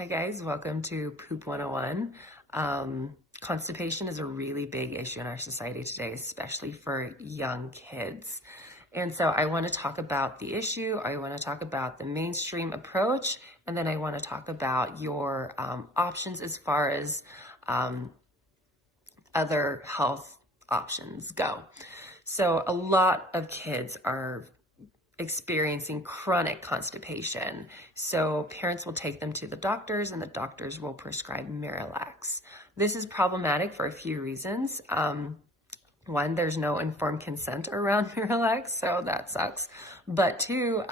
Hi guys, welcome to Poop 101. Constipation is a really big issue in our society today, especially for young kids. And so I want to talk about the issue, I want to talk about the mainstream approach, and then I want to talk about your options as far as other health options go. So a lot of kids are experiencing chronic constipation. So parents will take them to the doctors and the doctors will prescribe Miralax. This is problematic for a few reasons. One, there's no informed consent around Miralax, so that sucks. But two,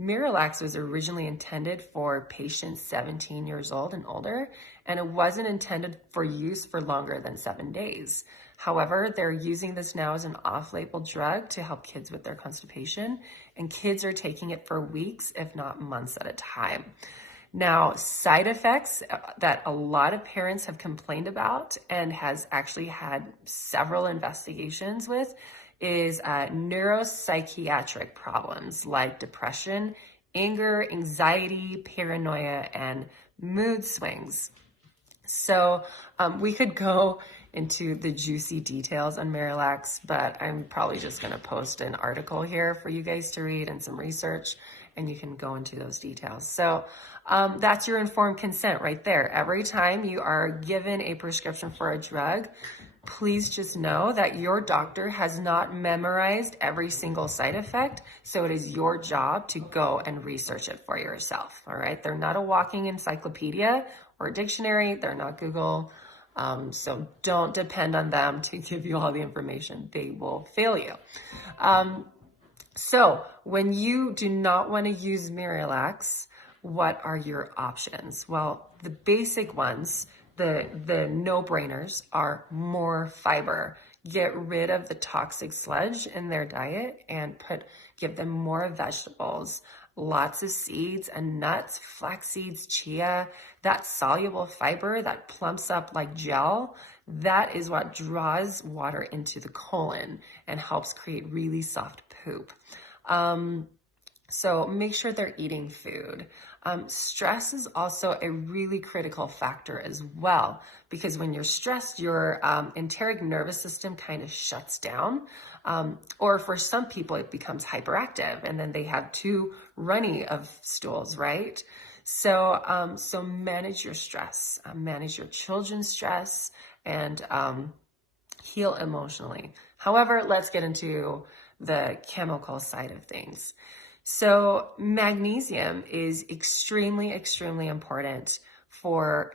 Miralax was originally intended for patients 17 years old and older, and it wasn't intended for use for longer than 7 days. However, they're using this now as an off-label drug to help kids with their constipation, and kids are taking it for weeks, if not months at a time. Now, side effects that a lot of parents have complained about and has actually had several investigations with is neuropsychiatric problems like depression, anger, anxiety, paranoia, and mood swings. So we could go into the juicy details on Miralax, but I'm probably just going to post an article here for you guys to read and some research, and you can go into those details. So that's your informed consent right there. Every time you are given a prescription for a drug, please just know that your doctor has not memorized every single side effect, so it is your job to go and research it for yourself, all right? They're not a walking encyclopedia or a dictionary. They're not Google. So don't depend on them to give you all the information. They will fail you. So when you do not want to use Miralax, what are your options? Well, the basic ones, the no-brainers are more fiber. Get rid of the toxic sludge in their diet and give them more vegetables, lots of seeds and nuts, flax seeds, chia, that soluble fiber that plumps up like gel. That is what draws water into the colon and helps create really soft poop. So make sure they're eating food. Stress is also a really critical factor as well, because when you're stressed, your enteric nervous system kind of shuts down. Or for some people, it becomes hyperactive and then they have too runny of stools, right? So, so manage your stress, manage your children's stress, and heal emotionally. However, let's get into the chemical side of things. So magnesium is extremely, extremely important for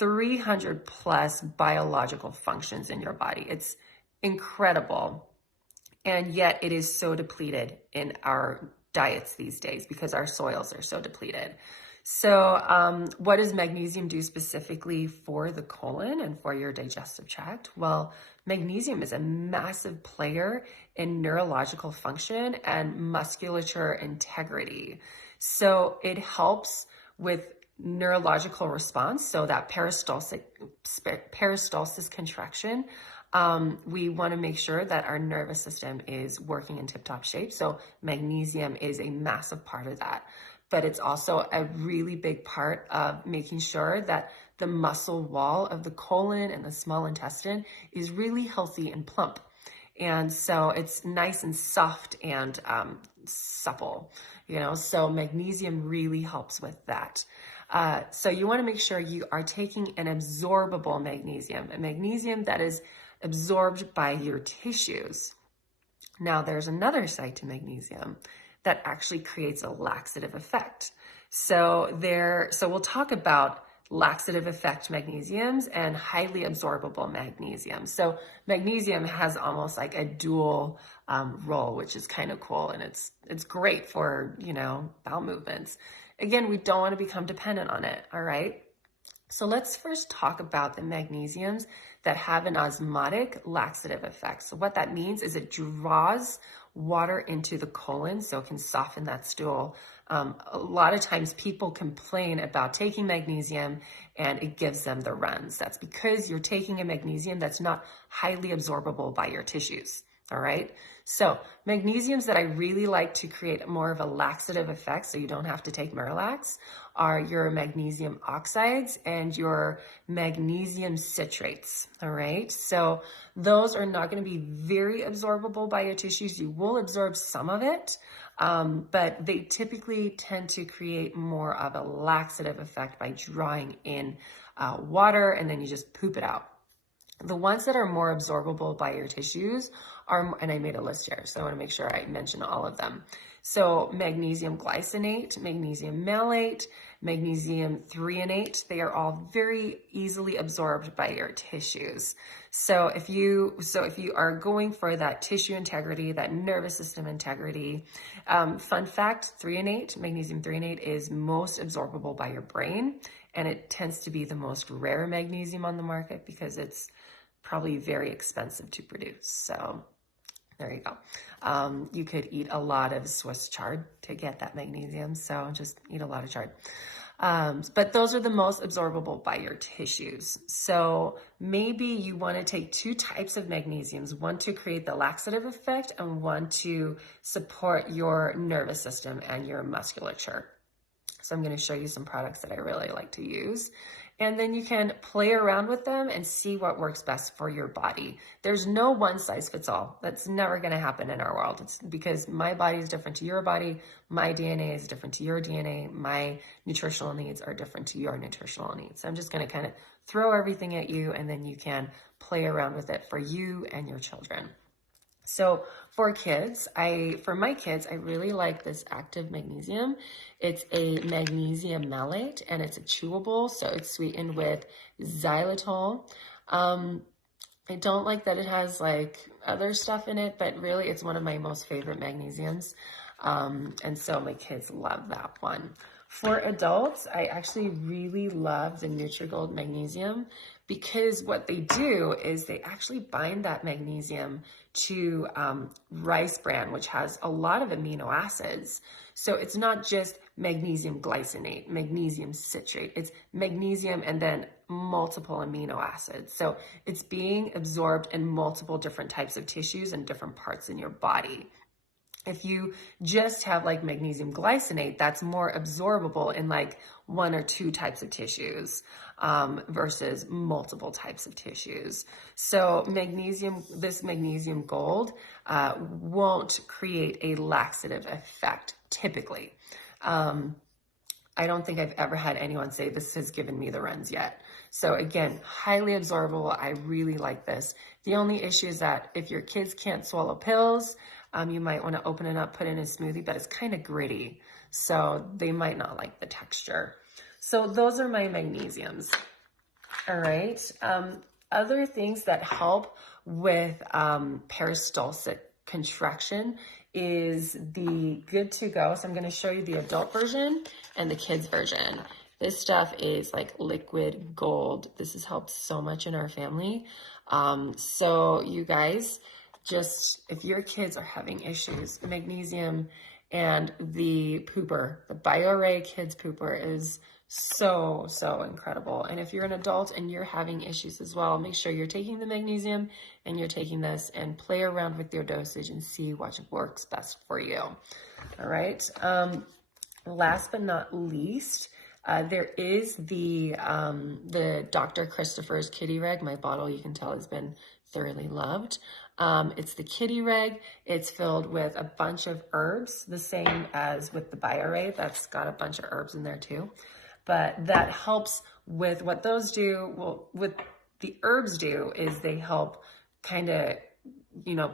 300 plus biological functions in your body. It's incredible. And yet it is so depleted in our diets these days because our soils are so depleted. So what does magnesium do specifically for the colon and for your digestive tract? Well, magnesium is a massive player in neurological function and musculature integrity. So it helps with neurological response, so that peristalsis contraction. We want to make sure that our nervous system is working in tip-top shape. So magnesium is a massive part of that. But it's also a really big part of making sure that the muscle wall of the colon and the small intestine is really healthy and plump. And so it's nice and soft and supple, so magnesium really helps with that. So you want to make sure you are taking an absorbable magnesium, a magnesium that is absorbed by your tissues. Now there's another side to magnesium that actually creates a laxative effect. So we'll talk about laxative effect magnesiums and highly absorbable magnesium. So magnesium has almost like a dual role, which is kind of cool, and it's great for bowel movements. Again, we don't want to become dependent on it. All right. So let's first talk about the magnesiums that have an osmotic laxative effect. So what that means is it draws water into the colon so it can soften that stool. A lot of times people complain about taking magnesium and it gives them the runs. That's because you're taking a magnesium that's not highly absorbable by your tissues. All right. So magnesiums that I really like to create more of a laxative effect, so you don't have to take Miralax, are your magnesium oxides and your magnesium citrates. All right. So those are not going to be very absorbable by your tissues. You will absorb some of it, but they typically tend to create more of a laxative effect by drawing in water, and then you just poop it out. The ones that are more absorbable by your tissues are, and I made a list here, so I want to make sure I mention all of them. So magnesium glycinate, magnesium malate, magnesium threonate, they are all very easily absorbed by your tissues. So if you are going for that tissue integrity, that nervous system integrity, fun fact, magnesium threonate is most absorbable by your brain, and it tends to be the most rare magnesium on the market because it's probably very expensive to produce. So there you go. You could eat a lot of Swiss chard to get that magnesium. So just eat a lot of chard. But those are the most absorbable by your tissues. So maybe you want to take two types of magnesiums, one to create the laxative effect and one to support your nervous system and your musculature. So I'm going to show you some products that I really like to use. And then you can play around with them and see what works best for your body. There's no one size fits all. That's never going to happen in our world. It's because my body is different to your body. My DNA is different to your DNA. My nutritional needs are different to your nutritional needs. So I'm just going to kind of throw everything at you, and then you can play around with it for you and your children. So for my kids, I really like this active magnesium. It's a magnesium malate, and it's a chewable, so it's sweetened with xylitol. I don't like that it has like other stuff in it, but really it's one of my most favorite magnesiums. And so my kids love that one. For adults, I actually really love the Nutrigold magnesium because what they do is they actually bind that magnesium to rice bran, which has a lot of amino acids. So it's not just magnesium glycinate, magnesium citrate, it's magnesium and then multiple amino acids. So it's being absorbed in multiple different types of tissues and different parts in your body. If you just have like magnesium glycinate, that's more absorbable in like one or two types of tissues versus multiple types of tissues. So this magnesium gold won't create a laxative effect typically. I don't think I've ever had anyone say this has given me the runs yet. So again, highly absorbable. I really like this. The only issue is that if your kids can't swallow pills, you might want to open it up, put it in a smoothie, but it's kind of gritty. So they might not like the texture. So those are my magnesiums. All right. Other things that help with peristaltic contraction is the Good to Go. So I'm going to show you the adult version and the kids version. This stuff is like liquid gold. This has helped so much in our family. So you guys, just if your kids are having issues, magnesium and the pooper, the BioRay Kids Pooper is so incredible. And if you're an adult and you're having issues as well, make sure you're taking the magnesium and you're taking this, and play around with your dosage and see what works best for you. All right. Last but not least, there is the Dr. Christopher's Kitty Reg. My bottle, you can tell, has been thoroughly loved. It's the Kitty Reg. It's filled with a bunch of herbs, the same as with the BioRay. That's got a bunch of herbs in there too. But that helps with what those do. Well, what the herbs do is they help kind of,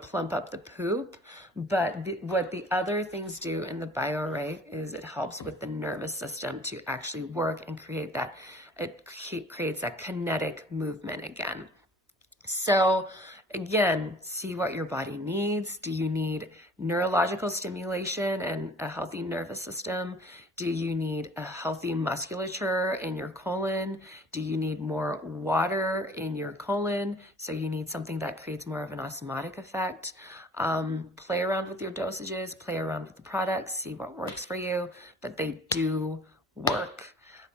plump up the poop. But what the other things do in the BioRay is it helps with the nervous system to actually work and create that, it creates that kinetic movement again. So again, see what your body needs. Do you need neurological stimulation and a healthy nervous system? Do you need a healthy musculature in your colon? Do you need more water in your colon? So you need something that creates more of an osmotic effect. Play around with your dosages, play around with the products, see what works for you, but they do work.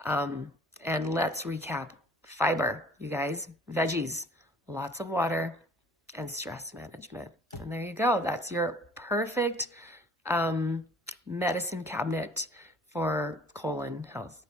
And let's recap. Fiber, you guys, veggies, lots of water, and stress management. And there you go. That's your perfect medicine cabinet for colon health.